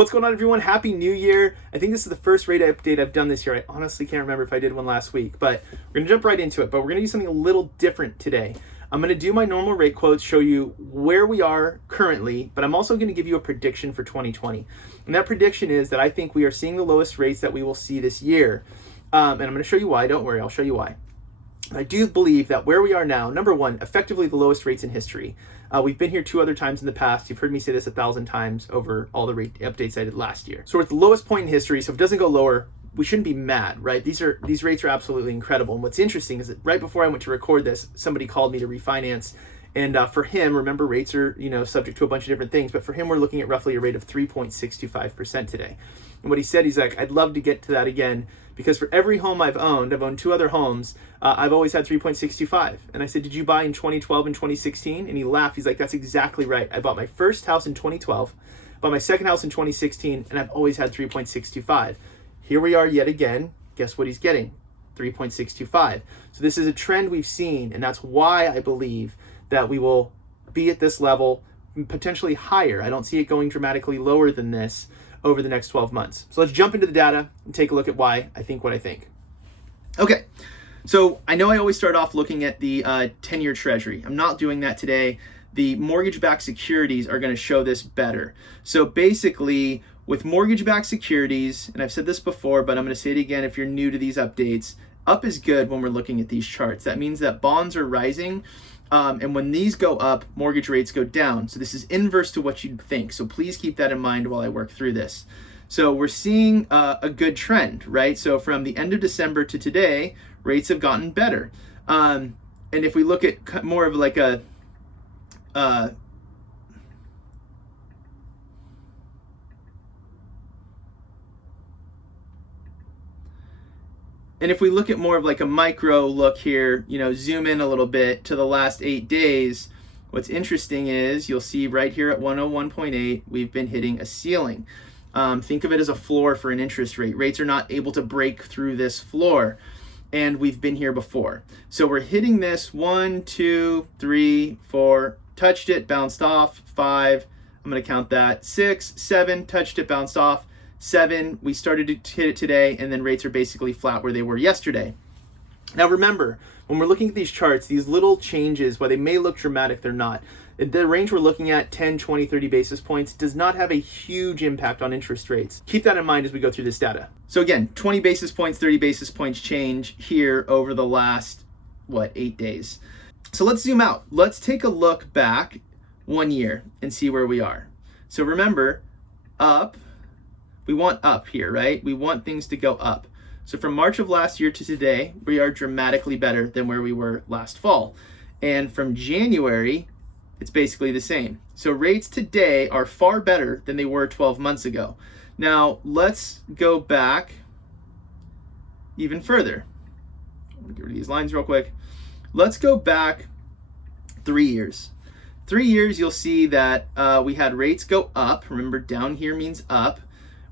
What's going on, everyone? Happy New Year. I think this is the first rate update I've done this year. I honestly can't remember if I did one last week, but we're going to jump right into it. But we're going to do something a little different today. I'm going to do my normal rate quotes, show you where we are currently, but I'm also going to give you a prediction for 2020. And that prediction is that I think we are seeing the lowest rates that we will see this year. And I'm going to show you why. Don't worry, I'll show you why. I do believe that where we are now, number one, effectively the lowest rates in history. We've been here 2 other times in the past. You've heard me say this 1,000 times over all the rate updates I did last year. So we're at the lowest point in history. So if it doesn't go lower, we shouldn't be mad, right? These rates are absolutely incredible. And what's interesting is that right before I went to record this, somebody called me to refinance. And for him, remember, rates are subject to a bunch of different things. But for him, we're looking at roughly a rate of 3.625% today. And what he said, he's like, I'd love to get to that again, because for every home I've owned 2 other homes, I've always had 3.65. And I said, did you buy in 2012 and 2016? And he laughed. He's like, that's exactly right. I bought my first house in 2012, bought my second house in 2016, and I've always had 3.625. Here we are yet again. Guess what he's getting? 3.625. So this is a trend we've seen, and that's why I believe that we will be at this level, potentially higher. I don't see it going dramatically lower than this over the next 12 months. So let's jump into the data and take a look at why I think what I think. Okay, so I know I always start off looking at the 10-year treasury. I'm not doing that today. The mortgage-backed securities are going to show this better. So basically, with mortgage-backed securities, and I've said this before, but I'm going to say it again if you're new to these updates, up is good when we're looking at these charts. That means that bonds are rising, and when these go up, mortgage rates go down. So this is inverse to what you'd think. So please keep that in mind while I work through this. So we're seeing a good trend, right? So from the end of December to today, rates have gotten better. And if we look at more of like a And if we look at more of like a micro look here, zoom in a little bit to the last 8 days, what's interesting is you'll see right here at 101.8, we've been hitting a ceiling. Think of it as a floor for an interest rate. Rates are not able to break through this floor, and we've been here before. So we're hitting this 1, 2, 3, 4, touched it, bounced off, 5, I'm gonna count that, 6, 7, touched it, bounced off, 7, we started to hit it today, and then rates are basically flat where they were yesterday. Now remember, when we're looking at these charts, these little changes, while they may look dramatic, they're not. The range we're looking at, 10, 20, 30 basis points, does not have a huge impact on interest rates. Keep that in mind as we go through this data. So again, 20 basis points, 30 basis points change here over the last, 8 days. So let's zoom out. Let's take a look back 1 year and see where we are. So remember, up, we want up here, right? We want things to go up. So from March of last year to today, we are dramatically better than where we were last fall. And from January, it's basically the same. So rates today are far better than they were 12 months ago. Now, let's go back even further. I'm gonna get rid of these lines real quick. Let's go back 3 years. 3 years, you'll see that we had rates go up. Remember, down here means up.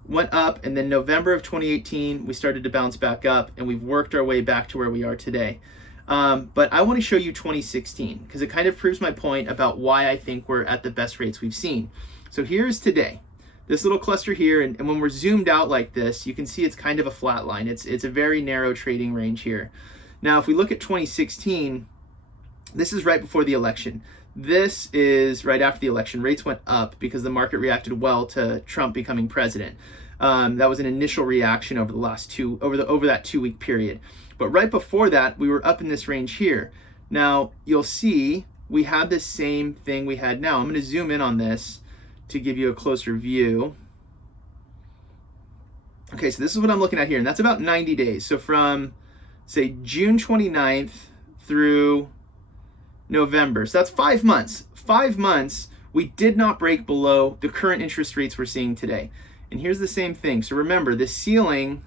Went up, and then November of 2018, we started to bounce back up, and we've worked our way back to where we are today. But I want to show you 2016, because it kind of proves my point about why I think we're at the best rates we've seen. So here's today, this little cluster here, and when we're zoomed out like this, you can see it's kind of a flat line. It's a very narrow trading range here. Now, if we look at 2016, this is right before the election. This is right after the election. Rates went up because the market reacted well to Trump becoming president. That was an initial reaction over the last over that 2-week period. But right before that, we were up in this range here. Now you'll see we had the same thing we had now. I'm going to zoom in on this to give you a closer view. Okay, so this is what I'm looking at here, and that's about 90 days. So from say June 29th through November. So that's 5 months. 5 months, we did not break below the current interest rates we're seeing today. And here's the same thing. So remember, the ceiling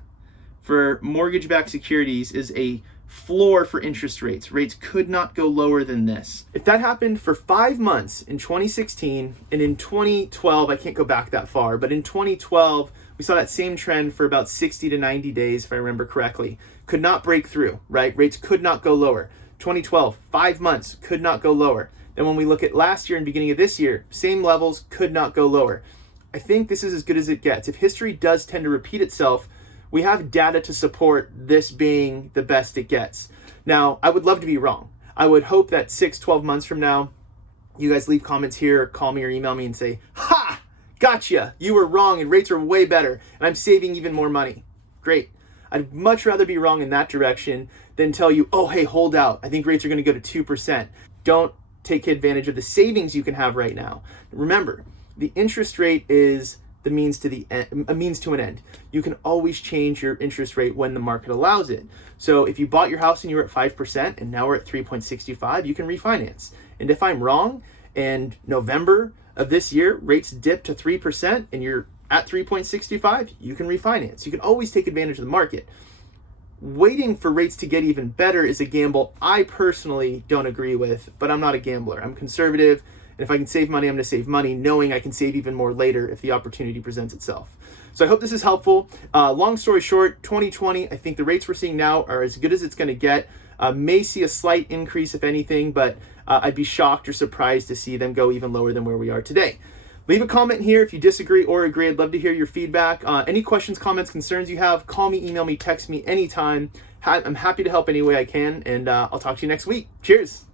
for mortgage-backed securities is a floor for interest rates. Rates could not go lower than this. If that happened for 5 months in 2016 and in 2012, I can't go back that far, but in 2012, we saw that same trend for about 60 to 90 days, if I remember correctly. Could not break through, right? Rates could not go lower. 2012, 5 months, could not go lower. Then when we look at last year and beginning of this year, same levels, could not go lower. I think this is as good as it gets. If history does tend to repeat itself, we have data to support this being the best it gets. Now, I would love to be wrong. I would hope that 12 months from now, you guys leave comments here, call me or email me and say, ha, gotcha, you were wrong and rates are way better and I'm saving even more money. Great. I'd much rather be wrong in that direction than tell you, oh, hey, hold out. I think rates are going to go to 2%. Don't take advantage of the savings you can have right now. Remember, the interest rate is the means to a means to an end. You can always change your interest rate when the market allows it. So if you bought your house and you were at 5% and now we're at 3.65, you can refinance. And if I'm wrong and November of this year rates dip to 3% and you're at 3.65, you can refinance. You can always take advantage of the market. Waiting for rates to get even better is a gamble I personally don't agree with, but I'm not a gambler. I'm conservative, and if I can save money, I'm going to save money, knowing I can save even more later if the opportunity presents itself. So I hope this is helpful. Long story short, 2020, I think the rates we're seeing now are as good as it's going to get. May see a slight increase, if anything, but I'd be shocked or surprised to see them go even lower than where we are today. Leave a comment here if you disagree or agree. I'd love to hear your feedback. Any questions, comments, concerns you have, call me, email me, text me anytime. I'm happy to help any way I can, and I'll talk to you next week. Cheers.